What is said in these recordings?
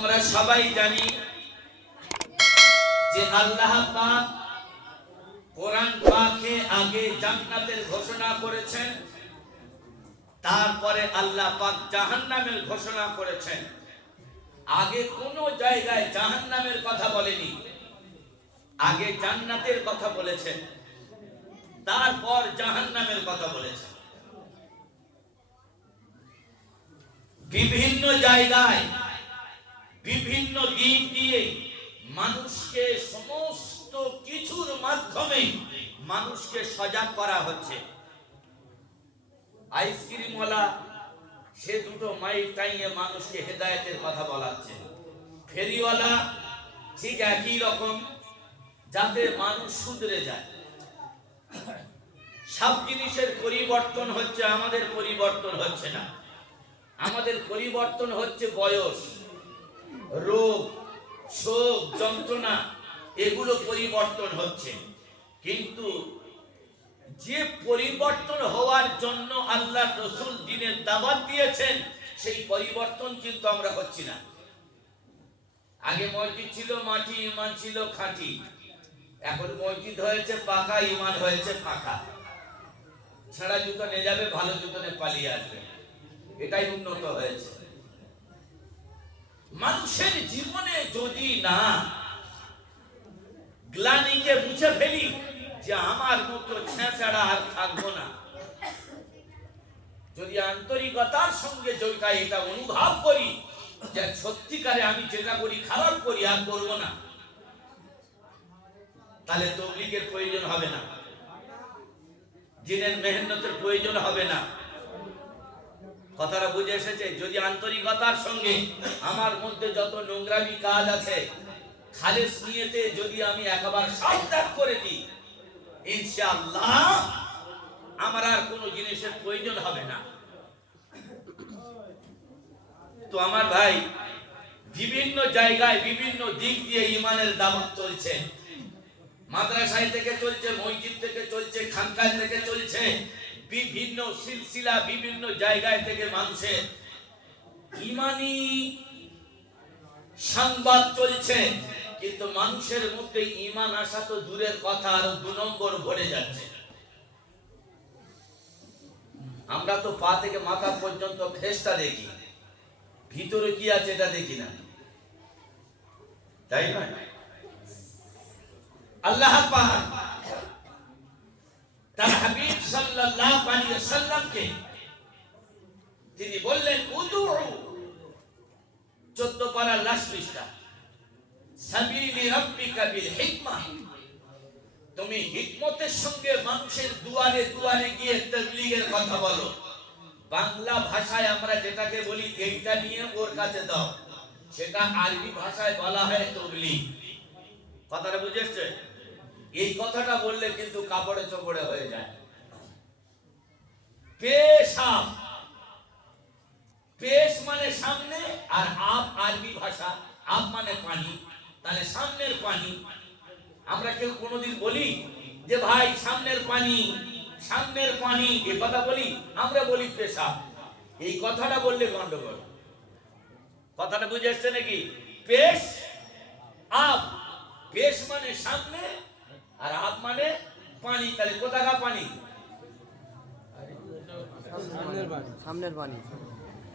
আমরা সবাই জানি যে আল্লাহ পাক কোরআন পাকে আগে জান্নাতের ঘোষণা করেছেন, তারপরে আল্লাহ পাক জাহান্নামের ঘোষণা করেছেন। আগে কোন জায়গায় জাহান্নামের কথা বলেনি, আগে জান্নাতের কথা বলেছেন, তারপর জাহান্নামের কথা বলেছেন। বিভিন্ন জায়গায় বিভিন্ন দিক দিয়ে মানুষকে সমস্ত কিছুর মাধ্যমে মানুষকে সজাগ করা হচ্ছে। আইসক্রিমওয়ালা, সে দুটো মাইক টাইয়ে মানুষকে হেদায়েতের কথা বলাচ্ছে। ফেরিওয়ালা, ঠিক একই রকম, যাতে মানুষ শুধরে যায়। সব জিনিসের পরিবর্তন হচ্ছে, আমাদের পরিবর্তন হচ্ছে না। আমাদের পরিবর্তন হচ্ছে বয়স। রোগ, শোক, যন্ত্রণা, এগুলো পরিবর্তন হচ্ছে। কিন্তু যে পরিবর্তন হওয়ার জন্য আল্লাহ রসুল দিনের দাবাত দিয়েছেন, সেই পরিবর্তন কিন্তু আমরা হচ্ছি না। আগে মসজিদ ছিল, মাটি ইমান ছিল, খাঁটি। এখন মসজিদ হয়েছে পাকা, ইমান হয়েছে ফাঁকা। ছেঁড়া জুতো নিয়ে যাবে, ভালো জুতো নিয়ে পালিয়ে আসবে। এটাই উন্নত হয়েছে। মানুষের জীবনে যদি না গ্লানিকে মুছে ফেলি, যে আমার মতো ছেঁচড়া আর থাকব না। যদি আন্তরিকতার সঙ্গে যেটা এটা অনুভব করি, যে সত্যিকারে আমি যেটা করি খারাপ করি, আর করব না। তাহলে তবলিগের প্রয়োজন হবে না। দিনের মেহনতের প্রয়োজন হবে না। কথাটা বুঝে এসেছে? যদি আন্তরিকতার সঙ্গে আমার মধ্যে যত নোংরামি কাজ আছে, খালেস নিয়েতে যদি আমি একবার সব ত্যাগ করে দিই আমার আর কোনো জিনিসের প্রয়োজন হবে না। তো আমার ভাই, বিভিন্ন জায়গায় বিভিন্ন দিক দিয়ে ইমানের দাওয়াত চলছে। মাদ্রাসায় থেকে চলছে, মসজিদ থেকে চলছে, খানকায় থেকে চলছে। বিভিন্ন সিলসিলা বিভিন্ন জায়গায় থেকে মানুষের ইমানি সংবাদ চলছে, কিন্তু মানুষের মধ্যে ইমান আসা তো দূরের কথা, আরও দু নম্বর ভরে যাচ্ছে। আমরা তো পা থেকে মাথা পর্যন্ত ফেসটা দেখি। ভিতরে কি আছে এটা দেখি না। তাই না আল্লাহ পাক তার হাবিব সাল্লাল্লাহু আলাইহি ওয়াসাল্লামকে, তিনি বললেন, উদু 14 পারা লাস্ট পৃষ্ঠা। সাবিলি রাব্বিকা বিল হিকমা। তুমি হিকমতের সঙ্গে মানুষের দুয়ারে দুয়ারে গিয়ে তাবলীগের কথা বলো। বাংলা ভাষায় আমরা যেটাকে বলি, এইটা নিয়ে ওর কাছে দাও। সেটা আরবি ভাষায় বলা হয় তবলীগ। কথাটা বুঝে এসছে? এই কথাটা বললে কিন্তু কাপড়ে চোপড়ে হয়ে যায়। পেশাব পেশ মানে সামনে আর আপ আরবি ভাষা, আপ মানে পানি। তাহলে সামনের পানি। আমরা কেউ কোনোদিন বলি যে, ভাই, সামনের পানি সামনের পানি। এ কথা বলি, আমরা বলি পেশাব। এই কথাটা বললে গন্ডগোল। কথাটা বুঝে এসছে নাকি? পেশ আপ। পেশ মানে সামনে আর আপ মানে পানি তাহলে কোথাকা পানি? সামনের বাড়ি।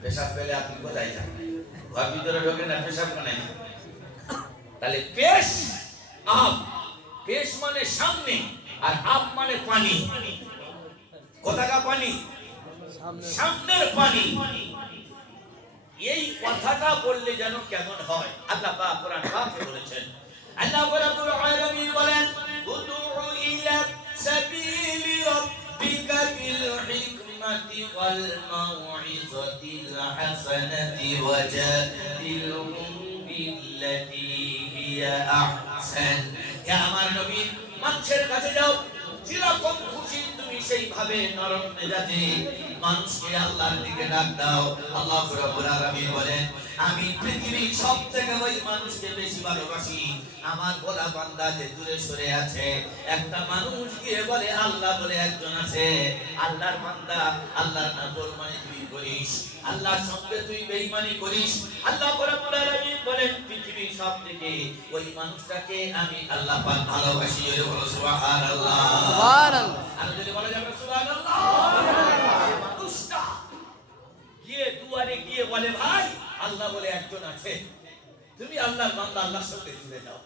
পেশাব পেলে আপনি কোথায় যান? ঘর ভিতরে ঢোকেন না পেশাব বানাই তাহলে পেশ আপ পেশ মানে সামনে আর আপ মানে পানি। কোথাকা পানি? সামনের। পানি। এই কথাটা বললে যেন কেমন হয়। আল্লাহ কোরআন বলেছেন। আল্লাহ রাব্বুল আলামিন বলেন উদউ ইলা সাবিলি রাব্বিকা বিল হিকমাতি ওয়াল মাউইজাতিল হাসানাতি ওয়াজাদিলহুম বিল্লাতি হিয়া আহসান হে আমার নবী মানুষের কাছে যাও যেরকম খুশি তুমি সেইভাবে মানুষকে আল্লাহ বলেন বলে আল্লাহ বলে একজন আছে। আল্লাহর বান্দা, আল্লাহর নাফরমানি তুই করিস। আল্লাহর সঙ্গে তুই বেঈমানি করিস। আল্লাহ রাব্বুল আলামিন বলে সব থেকে ওই মানুষটাকে আমি আল্লাহ পাক ভালোবাসি। ওই বলো সুবহানাল্লাহ। সুবহানাল্লাহ। আর যদি বলা যাবে সুবহানাল্লাহ। মানুষটা গিয়ে দুয়ারে গিয়ে বলে ভাই আল্লাহ বলে একজন আছে। তুমি আল্লাহর বান্দা আল্লাহর সঙ্গে জুড়ে যাও।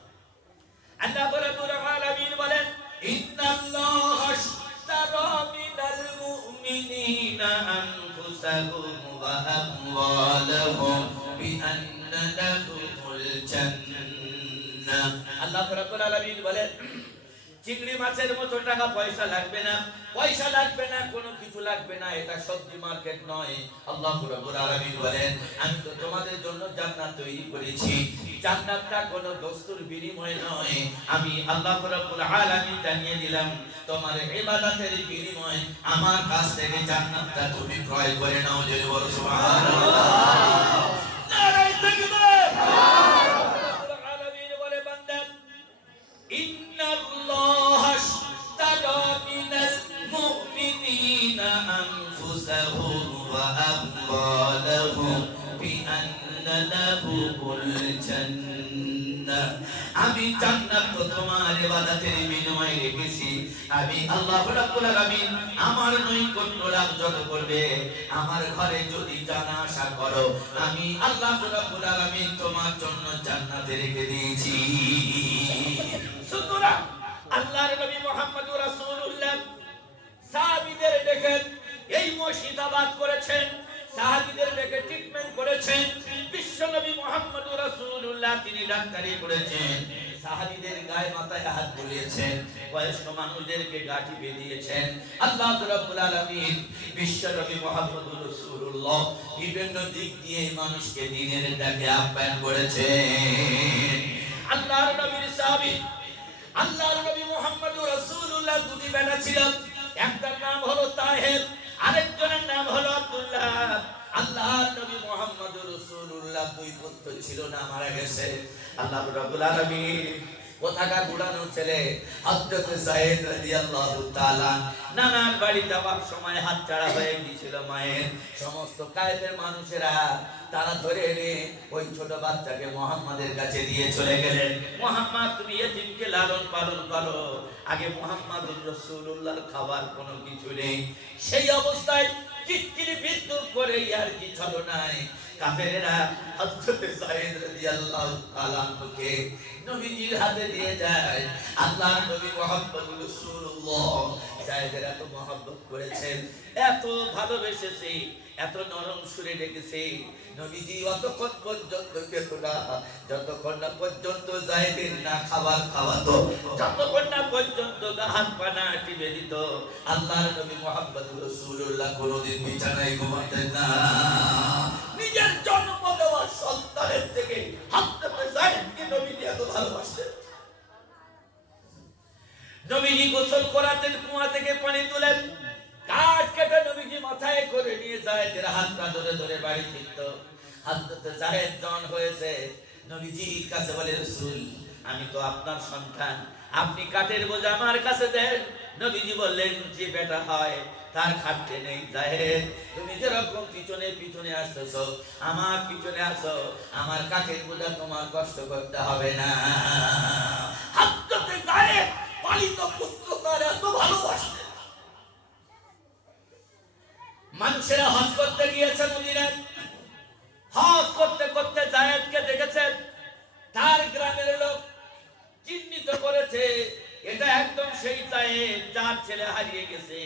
আল্লাহ রাব্বুল আলামিন বলেন ইন্নাল্লাহ আশতারা মিনাল মুমিনিনা আনফুসাহুম ওয়া আমওয়ালাহুম বিআন্না লাহুমুল আল্লাহ রাব্বুল আলামিন বলেন, চিংড়ি মাছের মতো টাকা পয়সা লাগবে না, পয়সা লাগবে না, কোনো কিছু লাগবে না, এটা সবজি মার্কেট নয়। আল্লাহ রাব্বুল আলামিন বলেন, আমি তো তোমাদের জন্য জান্নাত তৈরি করেছি। জান্নাতটা কোনো দস্তুর বিনিময় নয়। আমি আল্লাহ রাব্বুল আলামিন জানিয়ে দিলাম, তোমার ইবাদতের বিনিময় আমার কাছ থেকে জান্নাতটা তুমি ক্রয় করে নাও যে বড় সুবহানাল্লাহ। وأموالهم بأن لهم الجنة আমি জান্নাত তো তোমার ইবাদতের বিনিময়ে রেখেছি আমি আল্লাহ রাব্বুল আলামিন আমার নৈকট্য লাভ যত করবে আমার ঘরে যদি জানা আসা করো আমি আল্লাহ রাব্বুল আলামিন তোমার জন্য জান্নাতে রেখে দিয়েছি সুতরাং আল্লাহর নবী মুহাম্মদুর রাসূলুল্লাহ সাহাবীদের দেখেন এই মুর্শিদাবাদ করেছেন সাহাবীদের দেখে ট্রিটমেন্ট করেছেন বিশ্ব নবী মুহাম্মদুর রাসূলুল্লাহ তিনি ডাক্তারি করেছেন, সাহাবীদের গায়ে মাথায় হাত বুলিয়েছেন, বয়স্ক মানুষদেরকে গাঁটি বেঁধিয়েছেন। আল্লাহ রাব্বুল আলামিন বিশ্ব নবী মুহাম্মদুর রাসূলুল্লাহ বিভিন্ন দিক দিয়ে মানুষকে দিনের ডাকে আহ্বান করেছেন। আল্লাহর নবীর সাহাবী, আল্লাহর নবী মুহাম্মদুর রাসূলুল্লাহ দুটি বেটা ছিল। একটার নাম হলো তাহের, আরেকজনের নাম হলো আব্দুল্লাহ। আল্লাহর নবী মুহাম্মদুর রাসূলুল্লাহ দুই পুত্র ছিল না, মারা গেছে। আল্লাহ রাব্বুল আলামিন কোথাকার ছেলে রাদিয়াল্লাহু তাআলা নানার বাড়ি যাওয়ার সময় হাত ছাড়া হয়ে গিয়েছিল মায়ের। সমস্ত কায়েদের মানুষেরা তারা ধরে এনে ওই ছোট বাচ্চাকে মোহাম্মদের কাছে দিয়ে চলে গেলেন। মোহাম্মদ, তুমি এতিমকে লালন পালন করো। আগে মোহাম্মদুর রাসূলুল্লাহর খাবার কোনো কিছু নেই। সেই অবস্থায় চিৎকিরি বিদ্যুৎ করে আর কি নাই কাফেরেরা হযরত সাইদ রাদিয়াল্লাহু তাআলা কে নবীজির হাতে দিয়ে যায়। আল্লাহর নবী মুহাম্মদ রাসূলুল্লাহ। সাইদের এত মহব্বত করেছেন, এত ভালোবেসেছে, এত নরম সুরে ডেকেছে। নবীজি অতক্ষণ পর্যন্ত খেত না, যতক্ষণ না পর্যন্ত জাহেদের না খাবার খাওয়াতো, যতক্ষণ না পর্যন্ত না পানা টিপে দিত, আল্লাহর নবী মোহাম্মদ রসুল্লাহ কোনোদিন বিছানায় ঘুমাতেন না। নিজের জন্ম দেওয়া সন্তানের থেকে হাত জাহেদকে নবীজি এত ভালোবাসতেন। নবীজি গোসল করাতেন, কুয়া থেকে পানি তুলেন মাথায় করে নিয়ে জায়েদের হাতটা ধরে ধরে বাড়ি ফিরত। হাজরত জায়েদ জন হয়েছে, নবীজির কাছে বলে, রসুল, আমি তো আপনার সন্তান। আপনি কাঠের বোঝা আমার কাছে দেন। নবীজি বললেন, যে বেটা হয়, তার খাটতে নেই জাহেদ। তুমি যেরকম পিছনে পিছনে আসতেছো, আমার পিছনে আসো আমার কাঠের বোঝা তোমার কষ্ট করতে হবে না। জাহেদ পালিত পুত্র, তার এত ভালোবাসতেন মানুষেরা হজ করতে গিয়েছে মদিনে হজ করতে করতে জায়েদকে দেখেছেন, তার গ্রামের লোক চিহ্নিত করেছে, এটা একদম সেই জায়েদ, যার ছেলে হারিয়ে গেছে।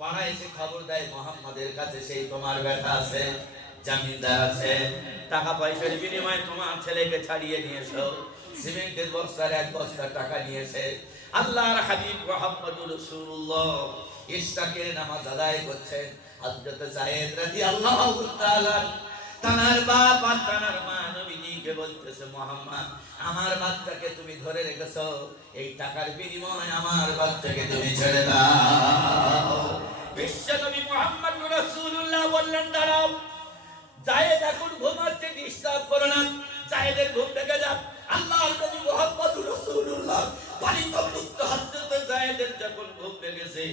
পাড়ায় এসে খবর দেয়, মোহাম্মদের কাছে সেই তোমার বেটা আছে জামিনদার আছে। টাকা পয়সার বিনিময়ে তোমার ছেলেকে ছাড়িয়ে নিয়েছো সিমেন্টের বস্তার এক বস্তা টাকা নিয়েছে আল্লাহর হাবিব মোহাম্মদুর রাসূলুল্লাহ ইশতাকের নামাজ আদায় করছেন। হযরত আমার বাচ্চাকে তুমি ধরে রেখেছো, এই টাকার বিনিময়ে আমার বাচ্চাকে তুমি ছেড়ে দাও। বিশ্ব বললেন, দাঁড়াও, জায়েদ এখন ঘুমাচ্ছে ডিস্টার্ব করো না, জায়েদের ঘুম থেকে যাক। আল্লাহর নবী পালিত পুত্র হযরত জায়েদের যখন ঘুম ভেঙেছে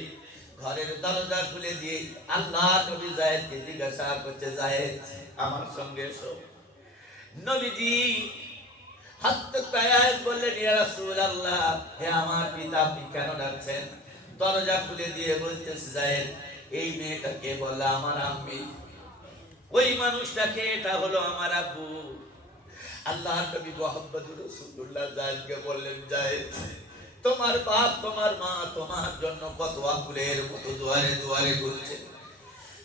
ঘরের দরজা খুলে দিয়ে আল্লাহ নবী জায়েদকে জিজ্ঞাসা করছে, জায়েদ, আমার সঙ্গে এসো। নবীজি তায়াত বললেন, ইয়া হে আমার পিতা, আপনি কেন ডাকছেন? দরজা খুলে দিয়ে বলতেছে, জায়েদ, এই মেয়েটাকে বললা আমার আম্মি। ওই মানুষটাকে, এটা হলো আমার আব্বু। আল্লাহ নবী মোহাম্মদুর রাসূলুল্লাহ জায়েদকে বললেন, জায়েদ তোমার বাপ, তোমার মা, তোমার জন্য কত আকুলের মতো দুয়ারে দুয়ারে ঘুরছে।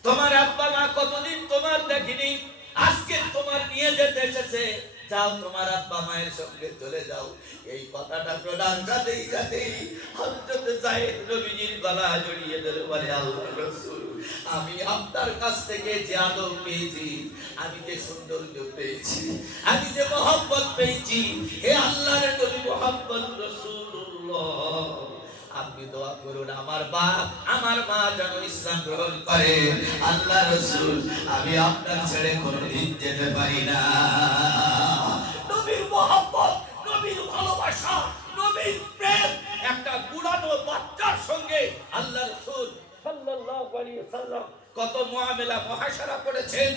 তোমার আব্বা মা কতদিন তোমার দেখিনি, আজকে তোমার নিয়ে যেতে এসেছে। যাও, তোমার আব্বা মায়ের সঙ্গে চলে যাও। এই কথাটা প্রদান কাতেই কাতেই হযরত জায়েদ নবীজির গলা জড়িয়ে ধরে বলে, আল্লাহ রাসূল, আমি আপনার কাছ থেকে যে আদব পেয়েছি, আমি যে সৌন্দর্য পেয়েছি, আমি যে মহব্বত পেয়েছি, হে আল্লাহর নবী মোহাম্মদ আপনি দোয়া করুন, আমার বাপ আমার মা যেন ইসলাম গ্রহণ করে। আল্লাহ রসুল, আমি আপনার ছেড়ে কোনোদিন যেতে পারি না। নবীর মোহাম্মত নবীর ভালোবাসা, নবীর প্রেম, একটা বাচ্চার সঙ্গে আল্লাহ রসুল কত মহাশারা করেছেন।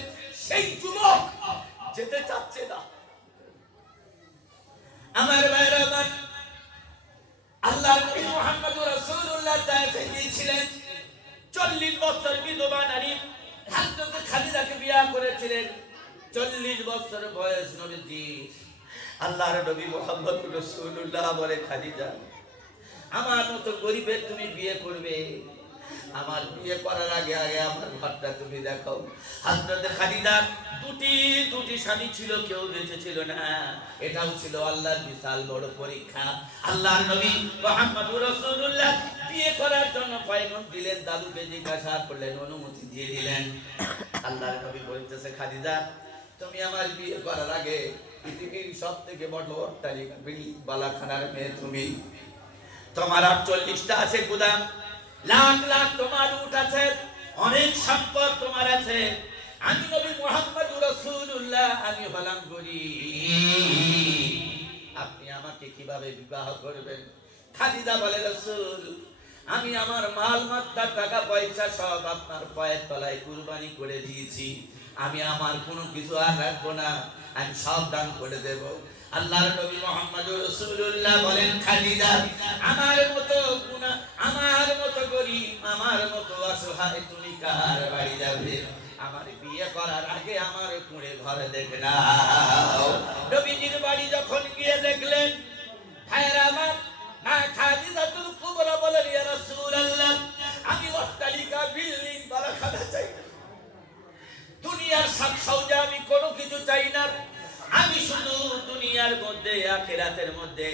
সেই যুবক যেতে চাচ্ছে না। আমার আমার আল্লাহ নবী মুহাম্মদ রাসূলুল্লাহ তায়েফে গিয়েছিলেন 40 বছর বিধবা নারী। হযরত খাদিজাকে বিয়ে করেছিলেন। 40 বছর বয়স আল্লাহর বলে আমার মতো গরিবের তুমি বিয়ে করবে? আমার বিয়ে করার আগে আগে আমার ঘরটা তুমি দেখো। হাজরতে খাদিজার দুটি দুটি স্বামী ছিল, কেউ বেঁচে ছিল না। এটাও ছিল আল্লাহর বিশাল বড় পরীক্ষা। আল্লাহর নবী মুহাম্মদুর রাসূলুল্লাহ বিয়ে করার জন্য পয়গম দিলেন, দাদুকে জিজ্ঞাসা করলেন, অনুমতি দিয়ে দিলেন। আল্লাহর নবী বলতেছে, খাদিজা, তুমি আমার বিয়ে করার আগে পৃথিবীর সব থেকে বড় অট্টালিকা বিল্ডিং বালাখানার মেয়ে তুমি। তোমার আটচল্লিশটা আছে গুদাম লাখ লাখ তোমার উঠ আছে, অনেক সম্পদ তোমার আছে। আমি নবী মোহাম্মদ রসুল্লাহ আমি হলাম গরিব। আপনি আমাকে কীভাবে বিবাহ করবেন? খাদিজা বলে, রসুল, আমি আমার মাল, মাত্রা, টাকা, পয়সা সব আপনার পায়ের তলায় কুরবানি করে দিয়েছি। আমি আমার কোনো কিছু আর রাখব না, আমি সব দান করে দেব। আল্লাহর নবী মোহাম্মদ রাসূলুল্লাহ বলেন, খাদিজা, আমার মতো আমার মতো গরিব আমার মতো অসহায় তুমি কার বাড়ি যাবে? আমার বিয়ে করার আগে আমার কুঁড়ে ঘরে দেখে নাও। নবীজির বাড়ি যখন গিয়ে দেখলেন আমার বলেন আমি অট্টালিকা, বিল্ডিং, বারাখানা চাই না। দুনিয়ার সাত সৌজা আমি কোনো কিছু চাই না। আমি শুধু দুনিয়ার মধ্যে, আখেরাতের মধ্যে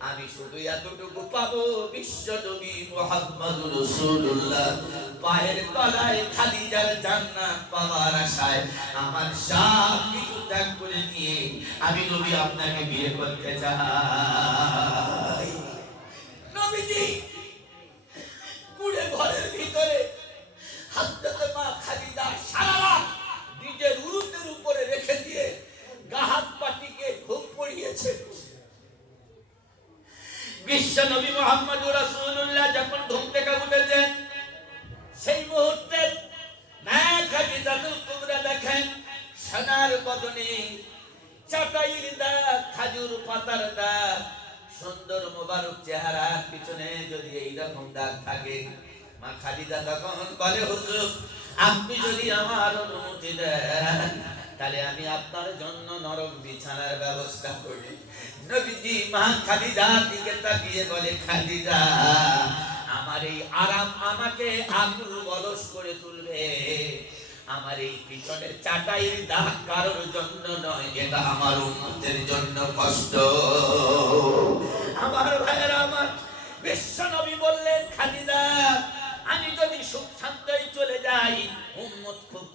আমি শুধু এতটুকু পাবো বিশ্ব নবী মোহাম্মদ রসুল্লাহ পায়ের তলায় খালিজার জান্নাত পাওয়ার আশায় আমার সব কিছু ত্যাগ করে নিয়ে আমি নবী আপনাকে বিয়ে করতে চাই। নবীজি, কুড়ে ঘরের ভিতরে খাদিজার দিকে তাকিয়ে বলে খালিদা আমার এই আরাম আমাকে আকুল বলস করে তুলবে। আমার এই পিছনে চাটাইয়ের দাগ কারোর জন্য নয়, এটা আমার উন্নতের জন্য কষ্ট।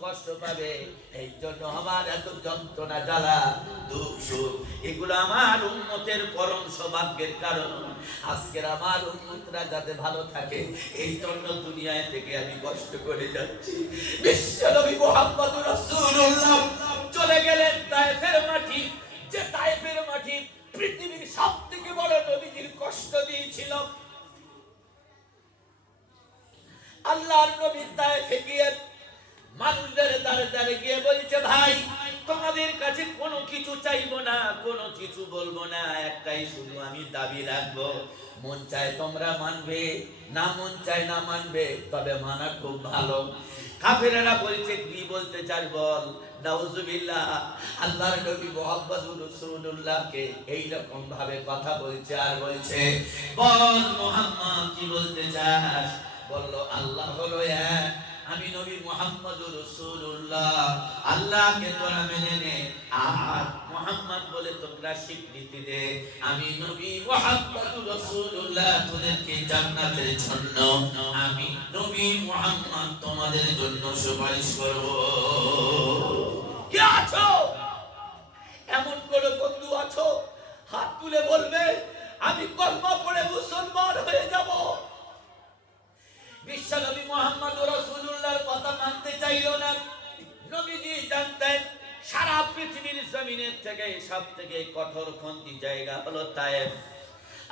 কষ্ট পাবে এই জন্য আমার এত যন্ত্রণা, জ্বালা, দুঃখ, সুখ, এগুলো আমার উন্মতের পরম সৌভাগ্যের কারণ। আজকের আমার উন্মতরা যাতে ভালো থাকে এই জন্য দুনিয়ায় থেকে আমি কষ্ট করে যাচ্ছি। বিশ্বনবী মোহাম্মদ রাসূলুল্লাহ চলে গেলেন তায়েফের মাটি যে তায়েফের মাটি পৃথিবীর সব থেকে বড় নবীজির কষ্ট দিয়েছিল। আল্লাহর নবী তায়েফে গিয়ে মানুষদের দ্বারে দ্বারে গিয়ে বলছে, ভাই, তোমাদের কাছে কোনো কিছু চাইব না, কোনো কিছু বলব না, একটাই শুধু আমি দাবি রাখব। মন চায় তোমরা মানবে, না মন চায় না মানবে, তবে মানা খুব ভালো। কাফেরেরা বলছে, কি বলতে চাস বল? নাউজুবিল্লাহ, আল্লাহর নবী এই রকম ভাবে কথা বলছে আর বলছে, বল মুহাম্মদ, কি বলতে চাস? বলল, আল্লাহ হলো এক আমি নবী মুহাম্মদুর রাসূলুল্লাহ। আল্লাহকে তোরা মেনে নে। আর মুহাম্মদ বলে তোমরা স্বীকৃতি দে। আমি নবী মুহাম্মদুর রাসূলুল্লাহ জান্নাতের জন্য। আমি নবী মুহাম্মদ, তোমাদের জন্য সুপারিশ করব। আছো? এমন কোন বন্ধু আছো? হাত তুলে বলবে, আমি কলমা পড়ে মুসলমান হয়ে যাব। বিশ্বনবী মোহাম্মদ রসুল্লাহর জমিনের থেকে সব থেকে কঠোর খন্তি জায়গা হলো তায়েফ।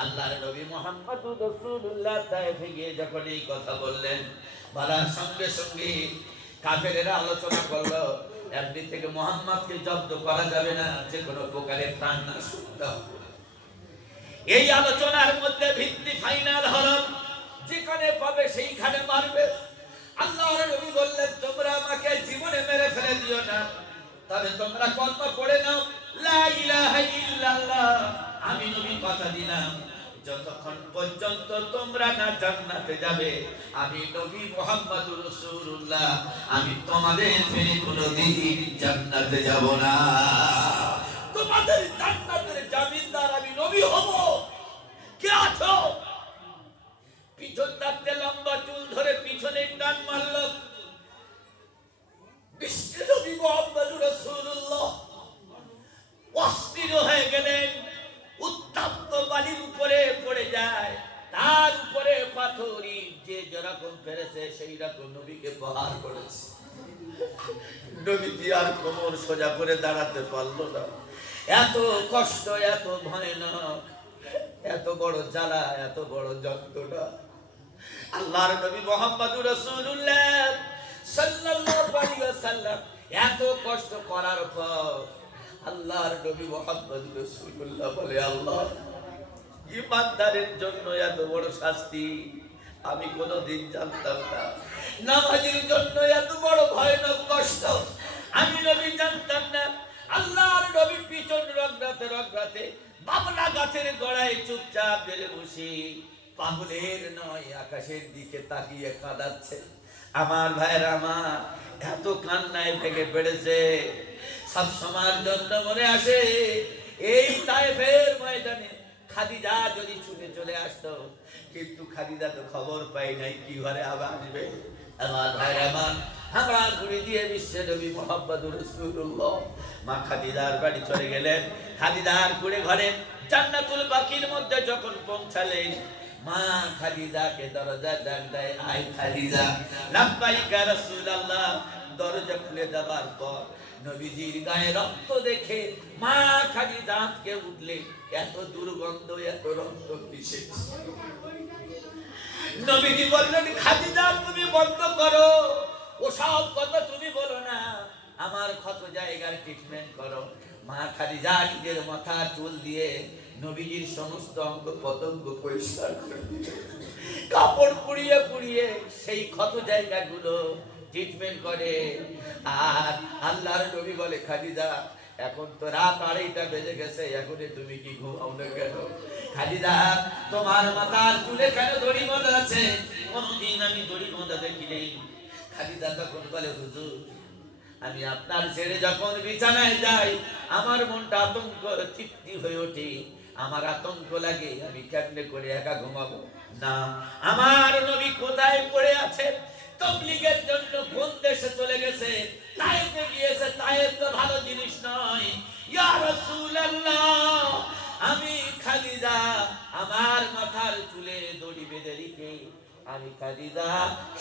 আল্লাহর নবী মোহাম্মদ রসুল্লাহ তায়েফে গিয়ে যখন এই কথা বললেন, বলার সঙ্গে সঙ্গে কাফেরেরা আলোচনা করল, এমনি থেকে মোহাম্মদকে জব্দ করা যাবে না যে কোনো প্রকারে প্রাণ না শুনতে এই আলোচনার মধ্যে ভিত্তি ফাইনাল হলো, যেখানে পাবে সেইখানে মারবে। আল্লাহর নবী বললেন, তোমরা আমাকে জীবনে মেরে ফেলে দিও না। তবে তোমরা কল্প পড়ে নাও? আমি নবী কথা দিলাম। যতক্ষণ পর্যন্ত তোমরা না জান্নাতে যাবে, আমি নবী মুহাম্মদুর রাসূলুল্লাহ। আমি তোমাদের কোনো কোনোদিন জান্নাতে যাব না তোমাদের জান্নাতের জামিনদার আমি নবী হব কে আছো পিছন থাকতে লম্বা চুল ধরে পিছনে টান মারল বিশ্বনবী মোহাম্মদ রাসূলুল্লাহ অস্থির হয়ে গেলেন উত্তপ্ত বালির উপরে পড়ে যায় তার উপরে পাথরি যে যেরকম ফেরেছে সেই রকম নবীকে প্রহার করেছে নবীজি আর কোমর সোজা করে দাঁড়াতে পারল না। এত কষ্ট, এত ভয়ানক এত বড় জ্বালা, এত বড় যন্ত্রণা। আল্লাহর নবী মোহাম্মদুর রাসূলুল্লাহ সাল্লাল্লাহু আলাইহি ওয়াসাল্লাম এত কষ্ট করার পর আল্লাহর নবী মোহাম্মদুর রাসূলুল্লাহ বলে, আল্লাহ, ইমানদারের জন্য এত বড় শাস্তি আমি কোনোদিন জানতাম না। নামাজের জন্য এত বড় ভয়ানক কষ্ট আমি নবী জানতাম না। আল্লাহর নবী পিছন রগরাতে রগরাতে বাবলা গাছের গড়ায় চুপচাপ বেড়ে বসে। পাগলের নয়, আকাশের দিকে তাকিয়ে কাঁদাচ্ছে। আমার ভাইয়ের আমার এত কান্নায় ভেঙে পড়েছে। সব সময়ের জন্য মনে আসে, এই তাইফের ময়দানে খাদিজা যদি ছুটে চলে আসতো, কিন্তু খাদিজা তো খবর পাই নাই, কি ঘরে আবার আসবে? আমার ভাইয়ের আমার, আমরা ঘুরে দিয়ে বিশ্ব নবী মোহাম্মদুর রাসূলুল্লাহ। মা খাদিজার বাড়ি চলে গেলেন। খাদিজার ঘুরে ঘরে জান্নাতুল বাকির মধ্যে যখন পৌঁছালেন, মা খাদিজাকে দরজা ডাক দেয় আই খাদিজা, লাব্বাইকা রাসূলুল্লাহ। দরজা খুলে দেওয়ার পর নবীজির গায়ে রক্ত দেখে মা খাদিজা আঁতকে উঠলে এত দুর্গন্ধ, এত রক্ত কিসে নবীজি বললেন, খাদিজা, তুমি বন্ধ করো। ওসব কথা তুমি বলো না। আমার ক্ষত জায়গার ট্রিটমেন্ট করো। মা খাদিজা নিজের মাথা চুল দিয়ে নবীজির সমস্ত অঙ্গ পতঙ্গ পরিষ্কার করে কাপড় পুড়িয়ে পুড়িয়ে সেই ক্ষত জায়গাগুলো ট্রিটমেন্ট করে। আর আল্লাহর নবী বলে, খাদিজা এখন তো রাত আড়াইটা বেজে গেছে, এখনই তুমি কি ঘুমাও না কেন? খালিদা তোমার মাথার চুলে কেন দড়ি বাঁধা আছে? কোনদিন আমি দড়ি বাঁধা দেখি নেই। খালিদা তখন বলে, হুজুর, আমি আপনার ছেড়ে যখন বিছানায় যাই, আমার মনটা আতঙ্ক, তৃপ্তি হয়ে ওঠে। আমার আতঙ্ক লাগে, আমি কেমনে করে একা ঘুমাবো? না, আমার নবী কোথায় পড়ে আছেন? তবলিগের জন্য কোন দেশে চলে গেছে। তাইফে গিয়েছে, তাইফ তো ভালো জিনিস নয়। ইয়া রাসূলুল্লাহ, আমি খাদিজা, আমার মাথার চুলে দড়ি বেঁধে রেখে আমি খাদিজা,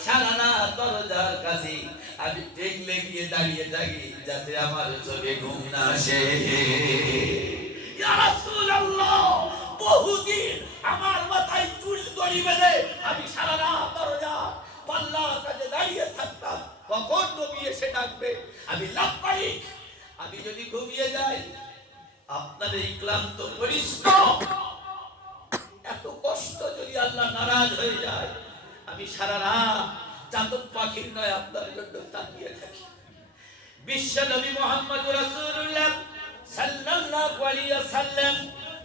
সারা রাত দরজার কাছে আমি টেকলে গিয়ে দাঁড়িয়ে থাকি, যাতে আমার চোখে ঘুম না আসে। ইয়া রাসূলুল্লাহ, বহুদিন আমার মাথায় চুল দড়ি বেঁধে আমি সারা রাত দরজা পাল্লার কাছে দাঁড়িয়ে থাকতাম কখন নবী এসে ডাকবে, আমি লাভবাহিক, আমি যদি ঘুমিয়ে যাই, আপনার এই ক্লান্ত পরিশ্রম, এত কষ্ট যদি আল্লাহ নারাজ হয়ে যায়, আমি সারা রাত চাতক পাখির নয় আপনার জন্য তাকিয়ে থাকি। বিশ্ব নবী মোহাম্মদ রাসূলুল্লাহ সাল্লাল্লাহু আলাইহি ওয়াসাল্লাম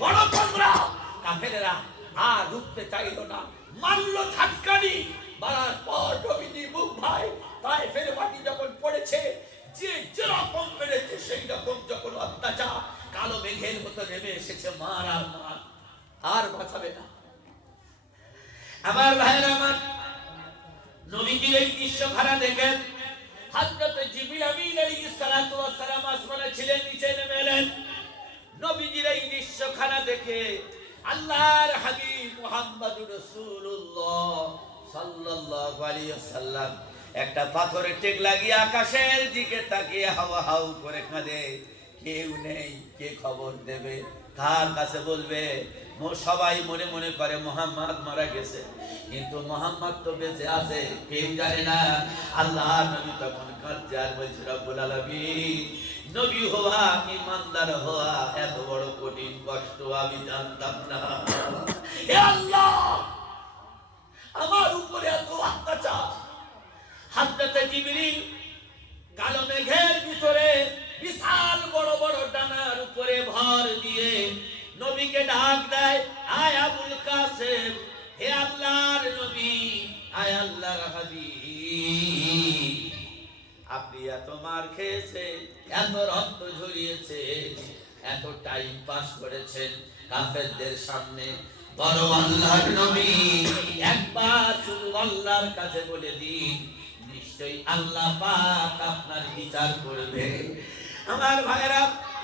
তোমরা কাফেরেরা আর রুখতে চাইলো না। মারলো ধাক্কানি। মারার পর নবীজি মুখ ভাই তাই ফেরে মাটি যখন পড়েছে, যে যেরকম মেরেছে সেই রকম যখন অত্যাচার, কালো মেঘের মতো নেমে এসেছে মার আর মার। আর বাঁচাবে না। আমার ভাইয়ের আমার, নবীজির এই দৃশ্যখানা দেখেন। হযরত জিবরিল আমিন আলাইহিস সালাতু ওয়াস সালাম আসমানে ছিলেন, নিচে নেমে এলেন। এই দৃশ্যখানা দেখে আল্লাহর হাবিব মুহাম্মদুর রাসূলুল্লাহ সাল্লাল্লাহু আলাইহি ওয়াসাল্লাম একটা পাথরে টেক লাগিয়ে আকাশের দিকে তাকিয়ে হাওয়া হাউ করে কাঁদে। কেউ নেই, কে খবর দেবে? কার কাছে বলবে? সবাই মনে মনে করে মোহাম্মদ মারা গেছে। কিন্তু মোহাম্মদ তো বেঁচে আছে, কেউ জানে না। আল্লাহ নবী তখন কাঁদছে আর বলছে, রব্বুল আলামিন নবী হওয়া, ইমানদার হওয়া, এত বড় কঠিন কষ্ট আমি জানতাম না। আল্লাহ! আমার উপরে এত অত্যাচার। হাজরতে জিবরিল কালো মেঘের ভিতরে বিশাল বড় বড় ডানার উপরে ভর দিয়ে নবীকে ডাক দেয়, আয় আবুল কাসেম, হে আল্লাহর নবী, আয় আল্লাহর হাবিব। আপনি এত মার খেয়েছে এত রক্ত ঝরিয়েছে এত টাইম পাস করেছেন কাফেরদের সামনে। বড় আল্লাহর নবী একবার শুধু আল্লাহর কাছে বলে দিন, নিশ্চয়ই আল্লাহ পাক আপনার বিচার করবে। আমার ভাইরা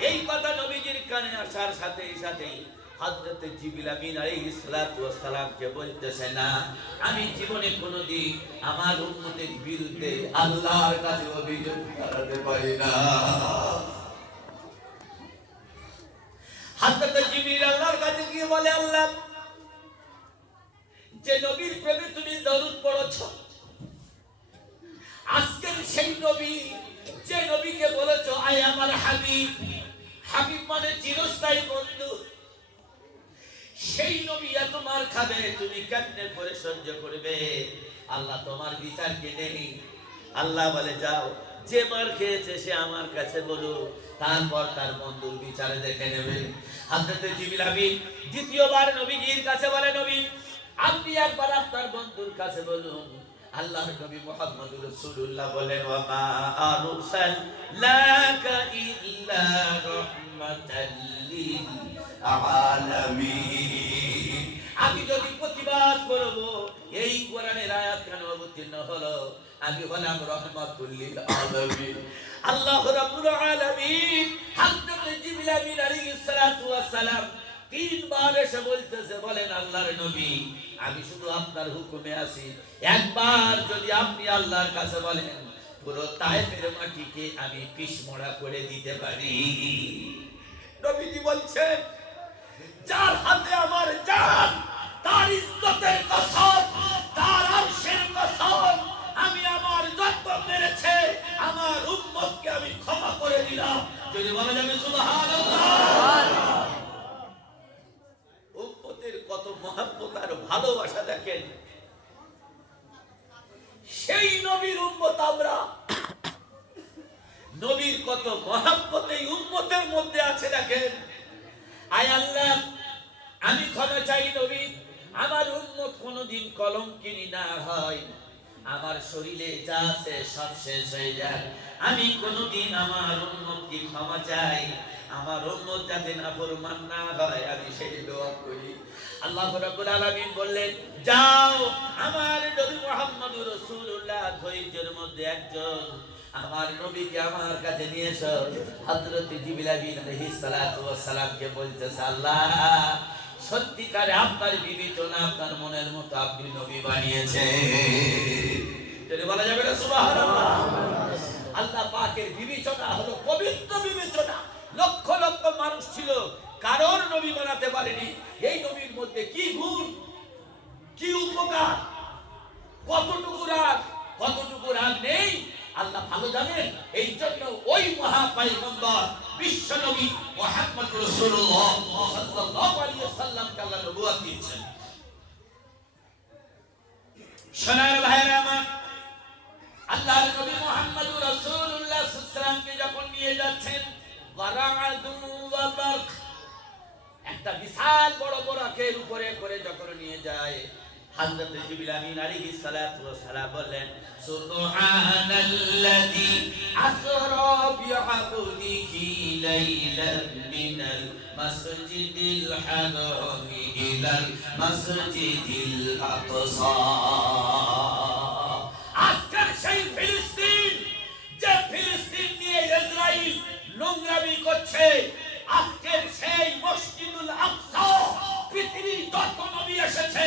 এই কথা নবীজির কানে আসার সাথে সাথে হযরত জিবরিল আমিন ওয়াস সালামকে বলতেছে, না, আমি জীবনে কোনোদিন আমার উন্নতির বিরুদ্ধে আল্লাহর কাছে অভিযোগ করাতে পারি না। জিবরিল আল্লাহর কাছে বলে, আল্লাহ, যে নবীর প্রেমে তুমি দরুদ পড়ছ, আজকের সেই নবী, যে নবীকে বলেছ, আয় আমার হাবিব হাবিব মানে চিরস্থায়ী বন্ধু। সেই নবী এত মার খাবে, তুমি কেমনে করে সহ্য করবে? আল্লাহ তোমার বিচারকে নেই? আল্লাহ বলে, যাও, যে মার খেয়েছে সে আমার কাছে বলো তারপর তার বন্ধুর বিচারে দেখে নেবে। হাজরতে জিবিল দ্বিতীয়বার নবীজির কাছে বলে, নবী, আপনি একবার আপনার বন্ধুর কাছে বলুন। আল্লাহর নবী মুহাম্মদুর রাসূলুল্লাহ বলেন, ওয়া মা আরসালনাকা আমি যদি প্রতিবাদ করব, এই কোরআনের আয়াত কেন অবতীর্ণ হলো? আমি হলাম রহমাতুল লিল আলামিন। আল্লাহ রাব্বুল আলামিন হযরত জিবরিল আমিন আলাইহিস সালাতু ওয়াস সালাম তিনবার এসে বলতেছে, বলেন আল্লাহর নবী, আমি শুধু আপনার হুকুমে আছি। একবার যদি আপনি আল্লাহর কাছে বলেন, পুরো তায়েফের মাটিকে আমি পিসমোড়া করে দিতে পারি। নবীজি বলছেন, যার হাতে আমার জান, তার ইজ্জতের কসম, তার আরশের কসম, আমি আমার যত মেরেছে, আমার উম্মতকে আমি ক্ষমা করে দিলাম। যদি বলা যাবে, সুবহানাল্লাহ। উম্মতের কত মহাব্বত আর ভালোবাসা দেখেন, সেই নবীর উম্মত আমরা নবীর কত মহাব্বত এই উম্মতের মধ্যে আছে দেখেন। আয় আল্লাহ, আমি ক্ষমা চাই নবী, আমার উন্মত কোনোদিন কলঙ্কিনী না হয়। আমার শরীরে যা আছে সব শেষ হয়ে যায়। আমি কোনোদিন আমার উন্মতকে ক্ষমা চাই। আমার উন্মত যাতে না ফরমান না হয়, আমি সেই দোয়া করি। আল্লাহ রাব্বুল আলামিন বললেন, যাও, আমার নবী মুহাম্মদুর রাসূলুল্লাহ, ধৈর্যের মধ্যে একজন আমার নবীকে আমার কাছে নিয়ে এসো। হযরত জিবরিল আলাইহিস সালাতু ওয়াস সালামকে বলতেছে, আল্লাহ, সত্যিকারে আপনার বিবেচনা আপনার মনের মতো আপনি নবী বানিয়েছে যদি বলা যাবে না, সুবহানাল্লাহ। আল্লাহ পাকের বিবেচনা হলো পবিত্র বিবেচনা। লক্ষ লক্ষ মানুষ ছিল, কারোর নবী বানাতে পারেনি। এই নবীর মধ্যে কি গুণ, কি উপকার? কতটুকু রাগ কতটুকু রাগ নেই? আল্লাহ ভালো জানেন, এই জন্য ওই মহা পয়গম্বর বিশ্ব নবী মুহাম্মদ রাসূলুল্লাহ সাল্লাল্লাহু আল্লাহ নবুয়ত দিয়েছেন। সোনার ভাইরা আমার, আল্লাহর নবী মুহাম্মদ রাসূলুল্লাহ সাল্লাল্লাহু যখন নিয়ে যাচ্ছেন একটা বিশাল বড় বরাকের উপরে করে যখন নিয়ে যায় জিবরিল আমিন আলাইহিস সালাতু ওয়াস সালাম বললেন সুবহানাল্লাযী আসরা বিআবদিহি লাইলান মিনাল মাসজিদিল হারামি ইলাল মাসজিদিল আকসা। আজকের সেই ফিলিস্তিন, যে ফিলিস্তিন নিয়ে ইসরাইল নোংরামি করছে, আজকের সেই মসজিদুল আকসা, পৃথিবীর যত নবী এসেছে